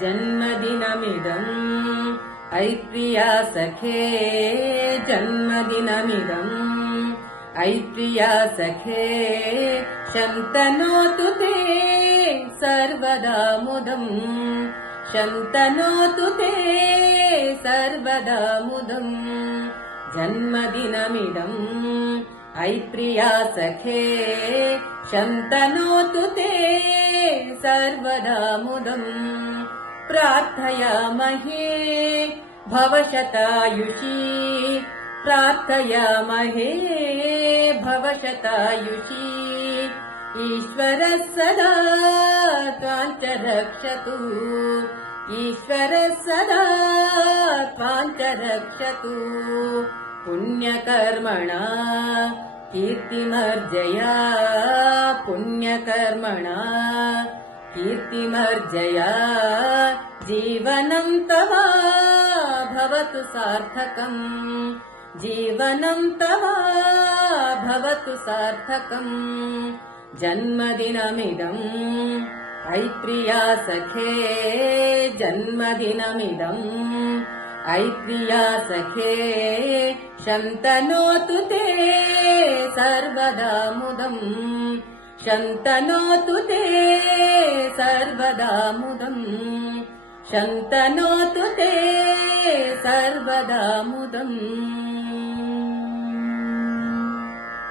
जन्मदिनमिदम् I प्रिया सखे जन्मदिनमिदम् I प्रिया सखे शन्तनोतु ते सर्वदा मुदम् शन्तनोतु ते सर्वदा मुदम् जन्मदिनमिदम् ऐ प्रिया सखे शन्तनोतु ते सर्वदा मुदम् प्रार्थयामहे भवशतायुषी प्रार्थयामहे भवशतायुषी ईश्वरः सदा त्वाञ्च रक्षतु ईश्वरः सदा त्वाञ्च रक्षतु पुण्यकर्मणा कीर्तिमर्जया पुण्यकर्मणा कीर्तिमर्जया जीवनं तव भवतु सार्थकम् जीवनं तव भवतु सार्थकम् जन्मदिनमिदम् ऐ प्रिया सखे जन्मदिनमिदम् ऐ प्रिया सखे शन्तनोतु ते सर्वदा मुदम् शन्तनोतु ते सर्वदा मुदम् शन्तनोतु ते सर्वदा मुदम्।